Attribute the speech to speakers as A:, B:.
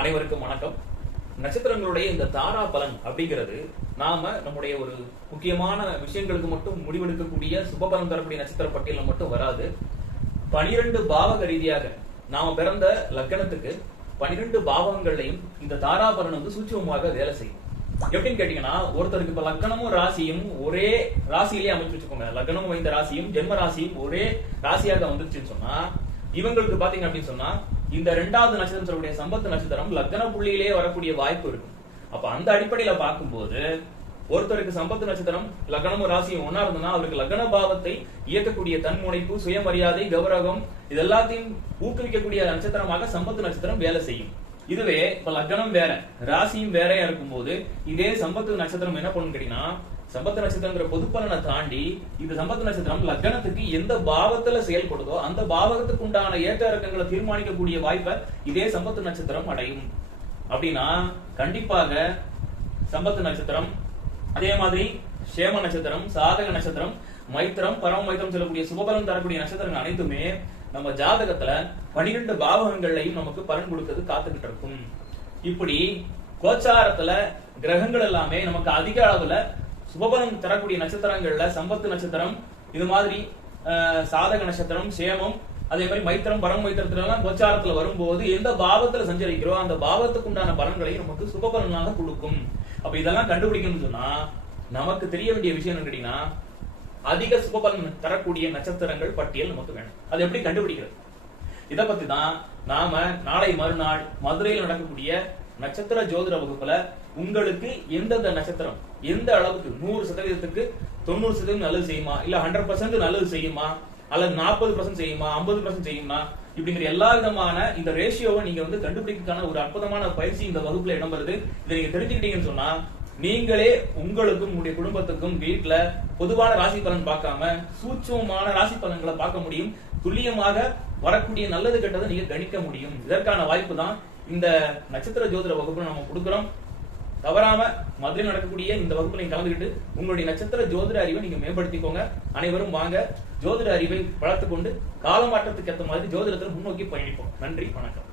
A: அனைவருக்கும் வணக்கம். நட்சத்திரங்களுடைய இந்த தாரா பலன் அப்படிங்கிறது நாம நம்முடைய ஒரு முக்கியமான விஷயங்களுக்கு மட்டும் முடிவெடுக்கக்கூடிய சுப பலன் தரக்கூடிய நட்சத்திர பட்டியல மட்டும் வராது. பனிரெண்டு பாவக ரீதியாக நாம பிறந்த லக்கணத்துக்கு பனிரெண்டு பாவங்கள்லையும் இந்த தாரா பலன் வந்து சூட்சமாக வேலை செய்யும். எப்படின்னு கேட்டீங்கன்னா ஒருத்தருக்கு இப்ப லக்கணமும் ராசியும் ஒரே ராசியிலேயே அமைச்சு வச்சுக்கோங்க. லக்னமும் வைந்த ராசியும் ஜென்ம ராசியும் ஒரே ராசியாக வந்துருச்சுன்னு சொன்னா இவங்களுக்கு பாத்தீங்க அப்படின்னு சொன்னா இந்த ரெண்டாவது நட்சத்திரம் சொல்லக்கூடிய சம்பத்து நட்சத்திரம் லக்ன புள்ளியிலே வரக்கூடிய வாய்ப்பு இருக்கும். அப்ப அந்த அடிப்படையில பார்க்கும்போது ஒருத்தருக்கு சம்பத்து நட்சத்திரம் லக்னமும் ராசியும் ஒன்னா இருந்ததுன்னா அவருக்கு லக்ன பாவத்தை இயக்கக்கூடிய தன்முனைப்பு சுயமரியாதை கௌரவம் இது எல்லாத்தையும் ஊக்குவிக்கக்கூடிய நட்சத்திரமாக சம்பத்து நட்சத்திரம் வேலை செய்யும். இதுவே இப்ப லக்னம் வேற ராசியும் வேறையா இருக்கும்போது இதே சம்பத்து நட்சத்திரம் என்ன பண்ணும் கேட்டீங்கன்னா சம்பத்து நட்சத்திரங்கிற பொதுப்பலனை தாண்டி இந்த சம்பத்து நட்சத்திரம் லக்னத்துக்கு எந்த பாவத்துல செயல்படுதோ அந்த பாவகத்துக்கு உண்டான ஏற்ற இறக்கங்களை தீர்மானிக்கக்கூடிய வாய்ப்பை இதே சம்பத்து நட்சத்திரம் அடையும். அப்படின்னா கண்டிப்பாக சம்பத்து நட்சத்திரம் அதே மாதிரி சேம நட்சத்திரம் சாதக நட்சத்திரம் மைத்திரம் பரம மைத்திரம் சொல்லக்கூடிய சுபபலம் தரக்கூடிய நட்சத்திரங்கள் அனைத்துமே நம்ம ஜாதகத்துல பனிரெண்டு பாவகங்கள்லையும் நமக்கு பலன் கொடுக்கிறது காத்துக்கிட்டு இருக்கும். இப்படி கோச்சாரத்துல கிரகங்கள் எல்லாமே நமக்கு அதிக அளவுல சுபபலம் தரக்கூடிய நட்சத்திரங்கள்ல சம்பத்து நட்சத்திரம் இது மாதிரி சாதக நட்சத்திரம் சேமம் அதே மாதிரி மைத்திரம் பரம மைத்திரத்துல எல்லாம் கோச்சாரத்துல வரும்போது எந்த பாவத்துல சஞ்சரிக்கிறோம் அந்த பாவத்துக்கு உண்டான பலன்களை நமக்கு சுபபலனாக கொடுக்கும். அப்ப இதெல்லாம் கண்டுபிடிக்கணும்னு சொன்னா நமக்கு தெரிய வேண்டிய விஷயம் என்ன கேட்டீங்கன்னா அதிக சுபபலன் தரக்கூடிய நட்சத்திரங்கள் பட்டியல் நமக்கு வேணும். அது எப்படி கண்டுபிடிக்கிறது? இதை பத்தி தான் நாம நாளை மறுநாள் மதுரையில் நடக்கக்கூடிய நட்சத்திர ஜோதிட வகுப்புல உங்களுக்கு எந்தெந்த நட்சத்திரம் எந்த அளவுக்கு நூறு சதவீதத்துக்கு தொண்ணூறு சதவீதம் நல்லது செய்யுமா? இல்ல ஹண்ட்ரட் பர்சன்ட் நல்லது செய்யுமா? அல்லது நாற்பது பர்சன்ட் செய்யுமா? ஐம்பது பர்சன்ட் செய்யுமா? இப்படிங்கிற எல்லா விதமான இந்த ரேஷியோவை நீங்க வந்து கண்டுபிடிக்கான ஒரு அற்புதமான பயிற்சி இந்த வகுப்புல இடம்பெறுது இதை நீங்க தெரிஞ்சுக்கிட்டீங்கன்னு சொன்னா நீங்களே உங்களுக்கும் உங்களுடைய குடும்பத்துக்கும் வீட்டுல பொதுவான ராசி பலன் பார்க்காம சூட்சமமான ராசி பலன்களை பார்க்க முடியும். துல்லியமாக வரக்கூடிய நல்லது கெட்டதை நீங்க கணிக்க முடியும். இதற்கான வாய்ப்பு தான் இந்த நட்சத்திர ஜோதிட வகுப்பு நம்ம கொடுக்குறோம். தவறாம மதுரையில் நடக்கக்கூடிய இந்த வகுப்புல நீங்க கலந்துக்கிட்டு உங்களுடைய நட்சத்திர ஜோதிட அறிவை நீங்க மேம்படுத்திக்கோங்க. அனைவரும் வாங்க. ஜோதிட அறிவை வளர்த்துக்கொண்டு காலமாற்றத்துக்கு ஏற்ற மாதிரி ஜோதிடத்தில் முன்னோக்கி பயணிப்போம். நன்றி வணக்கம்.